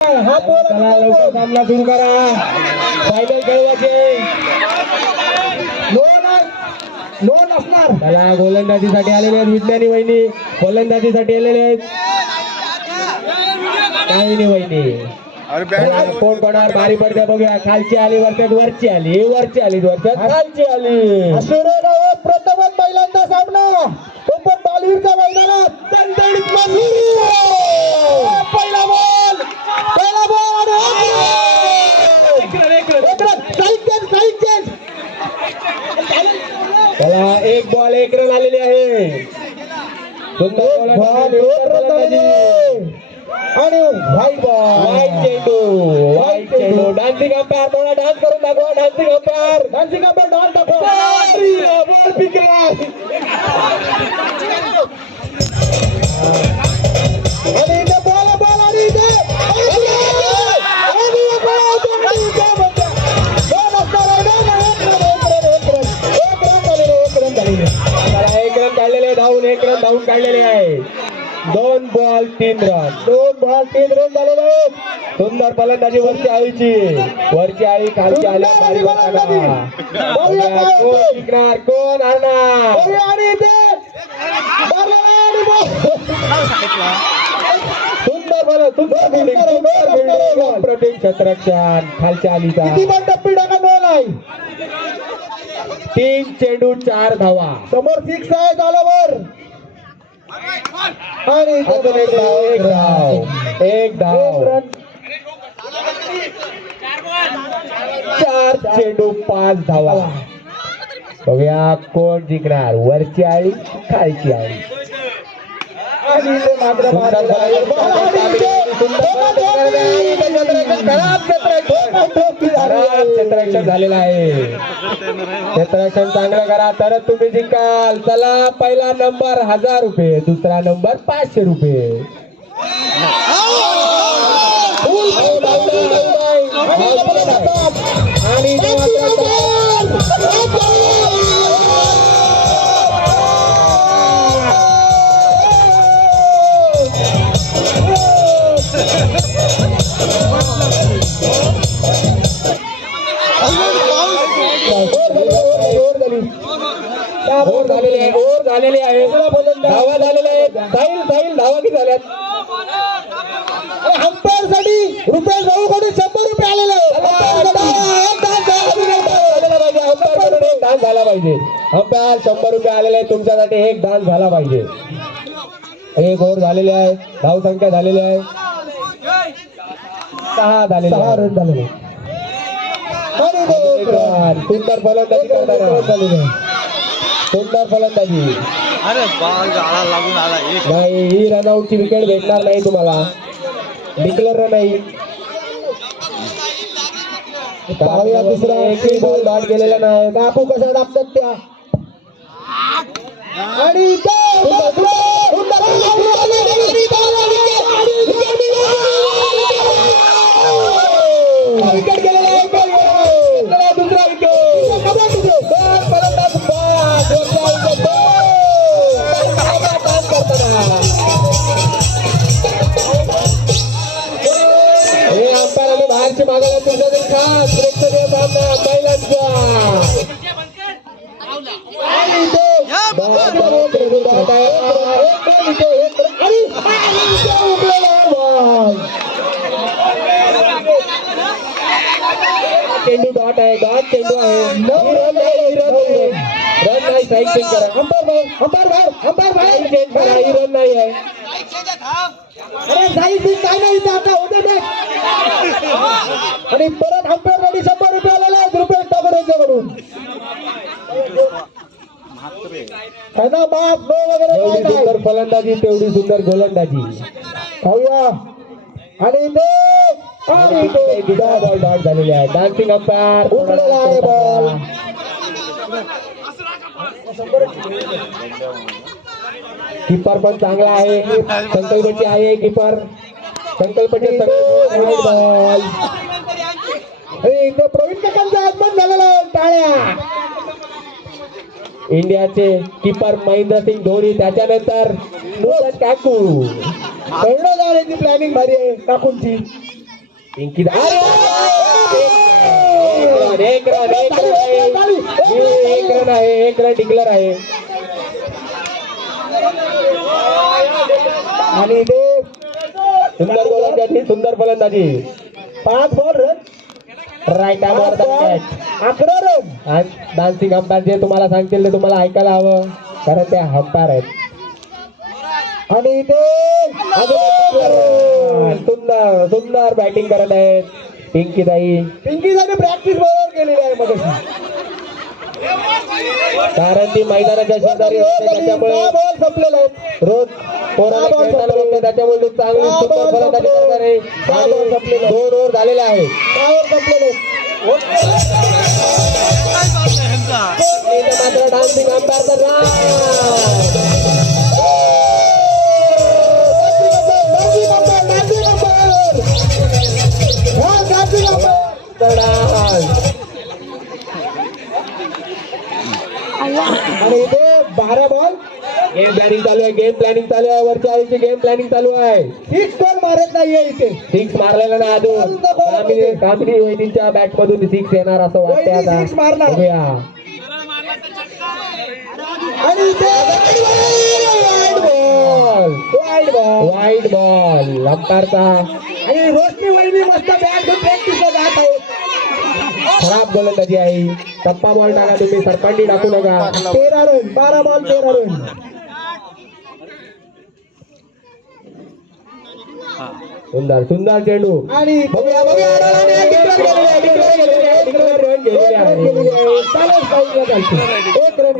हा चला लवकर सामना सुरू करा. फायनल खेळवायचे लोन असणार. चला गोलंदाजीसाठी आलेले आहेत विज्ञानी वहिनी, गोलंदाजीसाठी आलेले आहेत नाही वहिनी. कोण कोणावर भारी पडते बघूया. खालची आली वरच्यात, वरची आली वरची आली वरच्यात, खालची आली. प्रथमच पहिल्यांदा सामना ओपन बॉलवीरच्या मैदानात दणदणीत मंजुरी. पहिला बॉल त्याला एक बॉल एक रन आलेली आहे. आणि व्हाईट बॉल, व्हाईट चेंडू. डान्सिंग अंपायर थोडा डान्स करून दाखवा. डान्सिंग अंपायर डान्स दाखवा. बॉल पिकला आणि इथे बॉल आणि इथे एक रन काढलेले, धावून काढलेले आहे. 2 बॉल 3 रन झालेले आहेत. सुंदर फलंदाजी वरची आळी खालची आल्या. कोण आणणार सुंदर प्रोटीन क्षेत्ररक्षण खालच्या आलीचा. 3 चेंडू 4 धावा. समोर 6 आहे झाल्यावर आणि एक धाव 4 चेंडू 5 धावा. बघूया कोण जिंकणार, वरची आळी खालची आळी. क्षेत्ररक्षण झालेलं आहे. क्षेत्ररक्षण चांगलं करा तरच तुम्ही जिंकाल. चला पहिला नंबर 1000 रुपये, दुसरा नंबर 500 रुपये. आणि ओव्हर झालेली आहे. धावा झालेल्या आहेत. साईल धावा किती झाल्यात. अंपायर साठी रुपये जाऊकडे 100 रुपये आलेले आहेत. अंपायर एक डान्स झाला पाहिजे. अंपायर 100 रुपये आलेले आहेत तुमच्यासाठी. एक डान्स झाला पाहिजे. एक ओव्हर झालेले आहे. धाव संख्या झालेली आहे 6 रन झालेले. सुंदर फलंदाजी करताना सुंदर फलंदाजी. अरे बॉल गाळा लागून आला. नाही, ही रनआउटची विकेट भेटणार नाही तुम्हाला. डिक्लेअर नाही. दुसरा एकही बॉल डॉट गेलेला नाही. बापू कशा दाबतात त्या. आणि विकेट गेलेला आहे. दुसरा विकेट. हे अंपायर आम्ही बाहेरची मागायला तुमच्याकडे खास प्रेक्षणीय सामना महिलांचा. चेंडू डॉट आहे. चेंडू आहे. रन नाही. साईड चेंज करा. अंपायर बाहेर चेंज करा. ही रन नाही आहे. अरे साईड काय नाही आता होते बॅट. आणि परत अंपायर साठी 100 रुपये आलेले आहेत. रुपये टाकून यांच्याकडून बाप वगैरे. सुंदर फलंदाजी तेवढी सुंदर गोलंदाजी. खाऊया. आणि बॉल डॉट झालेले आहे. डान्सिंग अंपायर उठलेला आहे बॉल. कीपर पण चांगला आहे. संकल्पची आहे कीपर. संकल्पचे बॉल. प्रवीण काकांचा आगमन झालेला आहे. टाळ्या. इंडियाचे कीपर महेंद्रसिंग धोनी. त्याच्यानंतर नूतन काकू. कळलं झाल्याची प्लॅनिंग भारी आहे काकूंची. पिंकी एक रन आहे, एक रन डिक्लेअर आहे. आणि ते सुंदर गोलंदाजी, सुंदर फलंदाजी. 5 बॉल रन राईट वर कॅच. 11 रन. आज डान्सिंग अंपायर जे तुम्हाला सांगतील ते तुम्हाला ऐकायला हवं, कारण ते अंपायर आहेत. आणि ते सुंदर सुंदर बॅटिंग करत आहेत पिंकीताई. पिंकीताई प्रॅक्टिस बरोबर केलेली आहे मग, कारण ती मैदानाच्या शेजारी त्याच्यामुळे संपलेलं आहे. रोज पोराला खेळताना बघतो, त्याच्यामुळे ती चांगली सुंदर फलंदाजी करणार आहे. 2 ओव्हर झालेले आहे. 6 ओव्हर संपलेले मात्र डान्सिंग अंपायरचा आणि इथे 12 बॉल. गेम प्लॅनिंग चालू आहे, गेम प्लॅनिंग चालू आहे. वरच्या आळीची गेम प्लॅनिंग चालू आहे. 6 पण मारत नाहीये इथे. 6 मारलेला ना अजून. कामिनी वहिनींच्या बॅट मधून 6 येणार असं वाटतंय आता. बघूया. आणि इथे वाईड बॉल अंपायरचा. आणि रोशनी वहिनी मस्त बॅट घेऊन प्रॅक्टिसला जात आहे. खराब गोलंदाजी आहे. टप्पा बॉल टाका तुम्ही, सरपंडी टाकू नका. 13 रन, 12 बॉल 13 रन. सुंदर सुंदर चेंडू. आणि बघूया बघूया एक रन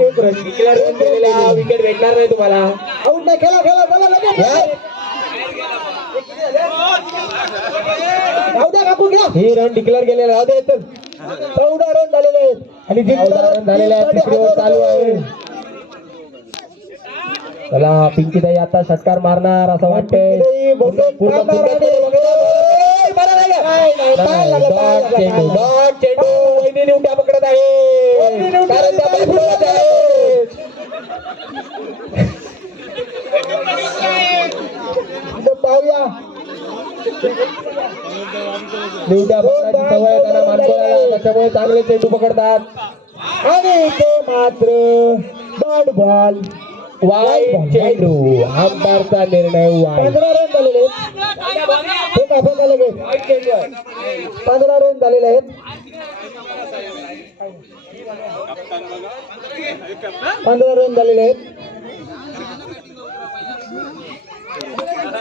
विकेट भेटणार नाही तुम्हाला. आउट नाही. खेळा खेळा चला लगेच. ही रन डिक्लेअर केलेला राहू दे. 14 रन झालेले आहेत आणि 14 रन झालेले आहेत. तिसरी ओव्हर चालू आहे. चला पिंकीताई आता षटकार मारणार असं वाटतंय. चेंडू वहिनी उड्या पकडत आहे, कारण त्या बाजूलाच आहे. पाहूया निवड्या पकडायची सवय त्यांना मानकोळ्याला, त्याच्यामुळे चांगले चेंडू पकडतात. आणि ते मात्र डॉट बॉल वाईड चेंडू. अंपायरचा निर्णय वाईड. 15 रन झालेले आहेत. 15 रन झालेले आहेत. 15 रन झालेले आहेत.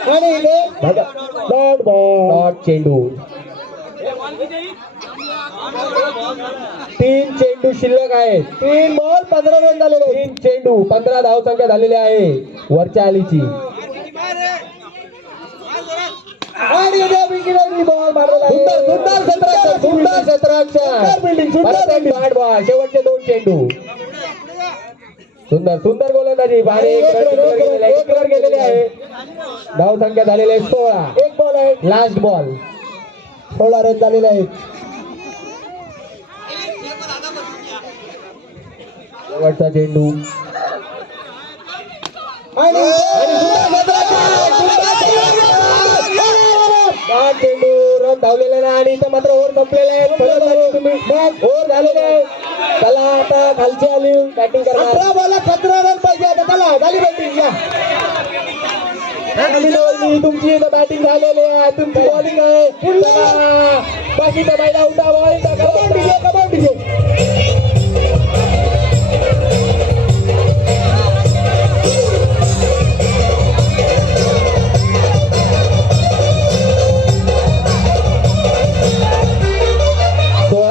आणि डॉट बॉल डॉट चेंडू. 3 चेंडू शिल्लक आहे. 3 बॉल 15 रन झालेले. 3 चेंडू 15 धावसंख्या झालेली आहे वरच्या आलीची. आणि बॉल मारलेला. सुंदर सुंदर बॉल. शेवटचे 2 चेंडू. सुंदर सुंदर गोलंदाजी. डिक्लेअर केलेले आहे. धावसंख्या झालेली आहे 16. 1 बॉल आहे. Last ball. 16 रन झालेले आहेत. शेवटचा चेंडू. चेंडू रन धावलेला नाही आणि इथं मात्र ओव्हर संपलेला आहे. तुम्ही ओव्हर झालेले आहे. चला आता खालची आली बॅटिंग करणार. 15 बॉलला 17 रन पाहिजे आता. चला झाली बॅटिंग. तुमची इथं बॅटिंग झालेली आहे, तुमची बॉलिंग आहे. बाकीचा महिला उठा बॉलिंग टाका.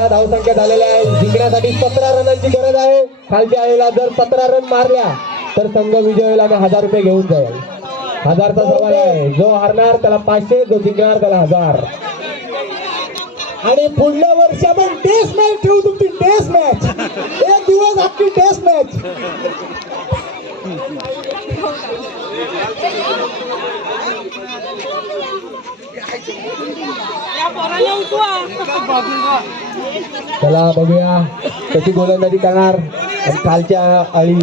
धावसंख्या झालेल्या आहे. जिंकण्यासाठी 17 रनांची गरज आहे. खालच्या आईला जर 17 रन मारल्या तर संघ विजय होईल आणि 1000 रुपये घेऊन जाईल. 1000चा सवाल आहे. जो हारणार त्याला 500, जो जिंकणार त्याला 1000. आणि पुढल्या वर्षी आपण टेस्ट मॅच ठेवू. तुमची टेस्ट मॅच 1 दिवस आपली टेस्ट मॅच. चला बघूया कशी गोलंदाजी करणार. कालच्या आळी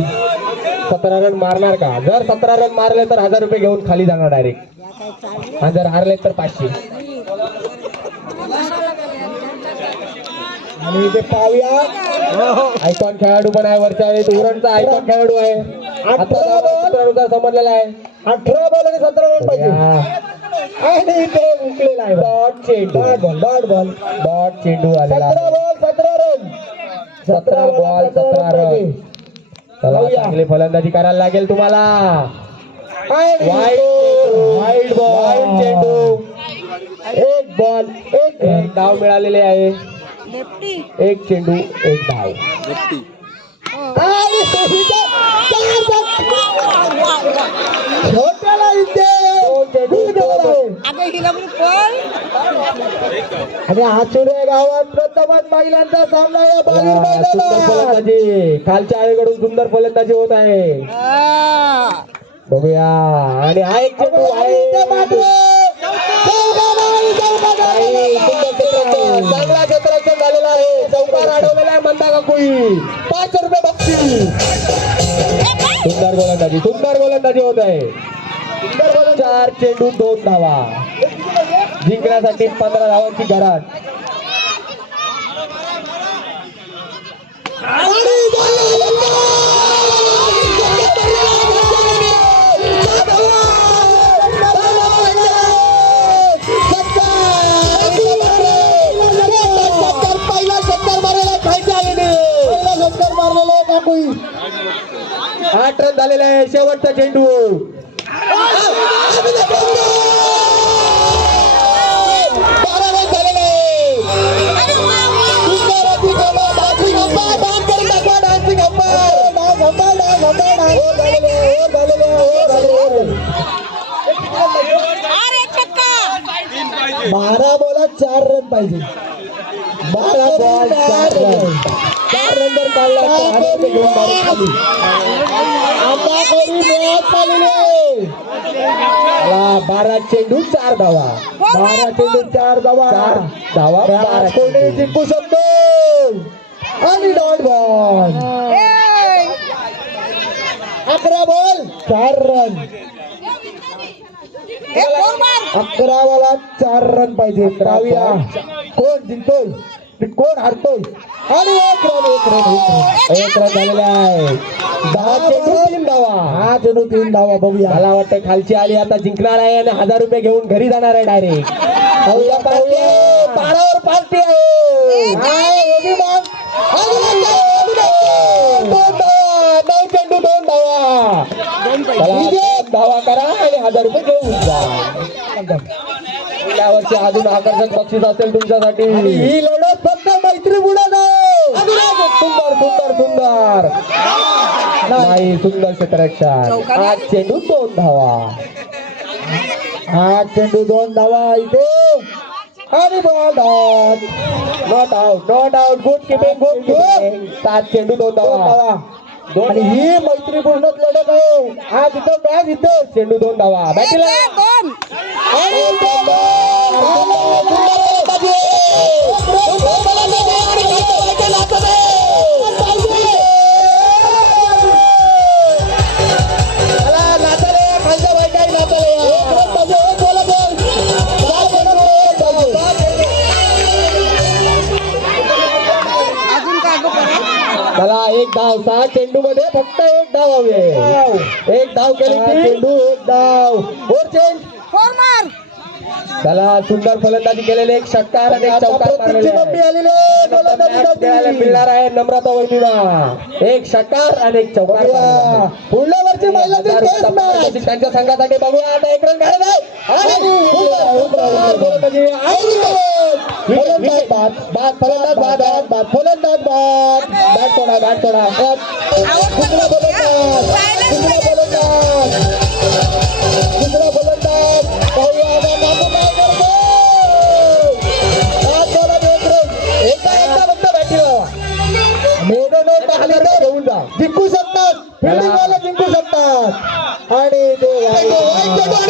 17 रन मारणार का? जर 17 रन मारले तर 1000 रुपये घेऊन खाली जाणार डायरेक्ट, आणि जर हारले तर 500. आणि इथे पाहूया आयकॉन खेळाडू पण आहे वरच्या उरणचा आयकॉन खेळाडू आहे. 18 बॉल समजलेला आहे. 18 बॉल आणि 17 रन पाहिजे. आणि इथे उकलेला आहे डॉट चेंडू. डॉट चेंडू आलेला 17 बॉल 17 रन. 17 ball 17 run. चांगली फलंदाजी करायला लागेल तुम्हाला. वाईड बॉल चेंडू. एक बॉल एक धाव मिळालेले आहे. एक चेंडू एक धाव. छोट्याला इथे आणि हाचुरे गावात प्रथमच महिलांचा सामना या बाहेर फलंदाजी खालच्या आळीकडून सुंदर फलंदाजी होत आहे. बघूया आणि हा एक चेंडू आहे. चांगला क्षेत्ररक्षण झालेला आहे. चौकार अडवलेला आहे मंदा काकुई. 5 रुपये बक्षीस. सुंदर गोलंदाजी होत आहे. 4 चेंडू 2 धावा. जिंकण्यासाठी 15 धावांची गरज. आठ रन झालेले आहे. शेवटचा चेंडू. बारा बॉलात 4 रन पाहिजे. 12 बॉल 4 रन. 4 रन जर काढला तर 12 चेंडू 4 धावा. 12 चेंडू 4 धावा. 4 धावा 12 कोणी जिंकू शकतो. आणि dot ball. 11 ball 4 run. 11 बॉलात 4 run पाहिजे. पाहूया कोण जिंकतोय कोण हरतोय. आणि एक रन झालेला आहे. 10 चेंडू 3 धावा. 10 चेंडू 3 धावा. बघूया मला वाटतं खालची आली आता जिंकणार आहे आणि 1000 रुपये घेऊन घरी जाणार आहे डायरेक्ट. पारावर पार्टी आहे. 9 चेंडू 2 धावा. 2 धावा करा आणि 1000 रुपये घेऊन जा. या वर्षी अजून आकर्षक बक्षीस असेल तुमच्यासाठी. ही लढत फक्त मैत्री बुडा सुंदर नाही. सुंदर क्षेत्ररक्षण. 8 चेंडू 2 धावा. 8 चेंडू 2 धावा इथे. आणि ball not out. Good keeping. 7 चेंडू 2 धावा. आणि ही मैत्रीपूर्णच लढत आहे. आज इथं मॅच इथं. चेंडू 2 धावा. बॅटीला चला एक धाव. 6 चेंडू मध्ये फक्त 1 धाव हवे. 1 धाव केली. चेंडू 1 धाव. वर चेंज. चला सुंदर फलंदाजी केलेले. एक षटकार आणि एक चौकार मिळणार आहे नम्रता वैद्यला. एक षटकार आणि एक चौकार. पुढल्या वर्षी त्यांच्या संघासाठी बघूया. आता 1 रन काढत आहे. फलंदाज बॅट तोडा. दुसरा फलंदाज पाहूया काय करतो. एकदा फक्त बॅटिंग लावा. घेऊन जा. जिंकू शकतात. फिल्डिंग वाला जिंकू शकतात. आणि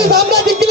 सामना जिंकला.